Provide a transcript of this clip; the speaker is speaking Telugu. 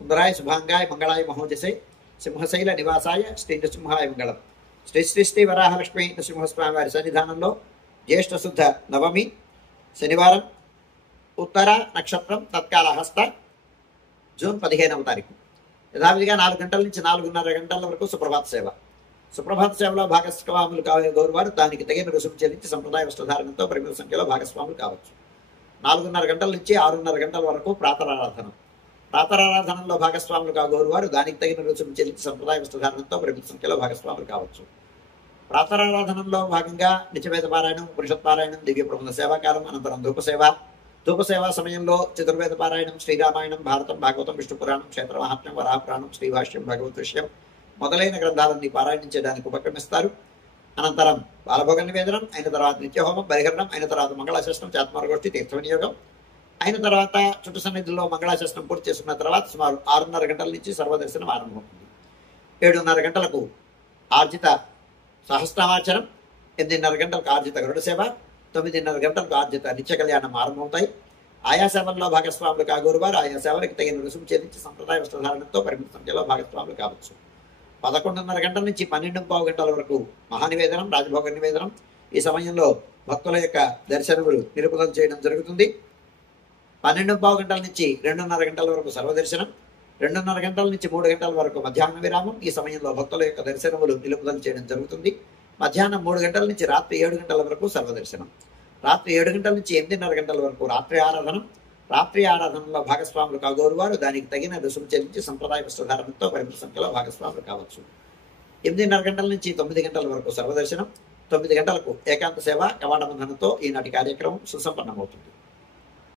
సుందరాయ శుభాంగాయ మంగళాయ మహోజసే సింహశైల నివాసాయ శ్రీ నృసింహాయ మంగళం. శ్రీ శ్రీ శ్రీ వరాహలక్ష్మీ నృసింహస్వామి వారి సన్నిధానంలో జ్యేష్ఠ శుద్ధ నవమి శనివారం ఉత్తర నక్షత్రం తత్కాల హస్త జూన్ 15వ తారీఖు యథావిధిగా 4 గంటల నుంచి 4:30 గంటల వరకు సుప్రభాత సేవ. సుప్రభాత సేవలో భాగస్వాములు గౌరవారు దానికి తగిన రుసుము చెల్లించి సంప్రదాయ వస్త్రధారణతో పరిమిత సంఖ్యలో భాగస్వాములు కావచ్చు. 4:30 గంటల నుంచి 6:30 గంటల వరకు ప్రాతరారాధన. ప్రాతరారాధనలో భాగస్వాములు గౌరవారు దానికి తగిన రుసుము చెల్లించి సంప్రదాయ వస్త్రధారణతో పరిమిత సంఖ్యలో భాగస్వాములు కావచ్చు. ప్రాతరారాధనలో భాగంగా నిత్యవేద పారాయణం, ఉపనిషత్ పారాయణం, దివ్య ప్రబంధ సేవాకాలం, అనంతరం ధూపసేవ. ధూపసేవా సమయంలో చతుర్వేద పారాయణం, శ్రీరామాయణం, భారతం, భాగవతం, విష్ణు పురాణం, క్షేత్ర మహాత్మ్యం, వరాహపురాణం, శ్రీభాష్యం, భగవత్ విషయం మొదలైన గ్రంథాలన్నీ పారాయణం చేయడానికి ఉపక్రమిస్తారు. అనంతరం బాలభోగ నివేదనం అయిన తర్వాత నిత్యహోమం, బహికరణం అయిన తర్వాత మంగళాశాసనం, చాత్మార్గోష్ఠి, తీర్థ వినియోగం అయిన తర్వాత చుట్టు సన్నిధిలో మంగళాశాసనం పూర్తి చేసుకున్న తర్వాత సుమారు 6:30 గంటల నుంచి సర్వదర్శనం ఆరంభమవుతుంది. 7:30 గంటలకు ఆర్జిత సహస్రనామాచరం, 8:30 గంటలకు ఆర్జిత గరుడ సేవ, 9:30 గంటలకు ఆర్జిత నిత్య కళ్యాణం ఆరంభమవుతాయి. ఆయా సేవల్లో భాగస్వాములు కాగోరువారు ఆయా సేవలకు తగిన రుసుము చెల్లించి సంప్రదాయ వస్త్రధారణతో పరిమిత సంఖ్యలో భాగస్వాములు కావచ్చు. 11:30 గంటల నుంచి 12:15 గంటల వరకు మహానివేదనం, రాజభోగ నివేదనం. ఈ సమయంలో భక్తుల యొక్క దర్శనములు నిలుపుదల చేయడం జరుగుతుంది. 12:15 గంటల నుంచి 2:30 గంటల వరకు సర్వదర్శనం, 2:30 గంటల నుంచి 3 గంటల వరకు మధ్యాహ్న విరామం. ఈ సమయంలో భక్తుల యొక్క దర్శనములు నిలుపుదల చేయడం జరుగుతుంది. మధ్యాహ్నం 3 గంటల నుంచి రాత్రి 7 గంటల వరకు సర్వదర్శనం, రాత్రి 7 గంటల నుంచి 8:30 గంటల వరకు రాత్రి ఆరాధనం. రాత్రి ఆరాధనలో భాగస్వాములు కాగోరువారు దానికి తగిన రుసుము చెల్లించి సంప్రదాయ వస్త్రధారణతో పరిమిత సంఖ్యలో భాగస్వాములు కావచ్చు. 8:30 గంటల నుంచి 9 గంటల వరకు సర్వదర్శనం, 9 గంటలకు ఏకాంత సేవ కవాట బంధనంతో ఈనాటి కార్యక్రమం సుసంపన్నమవుతుంది.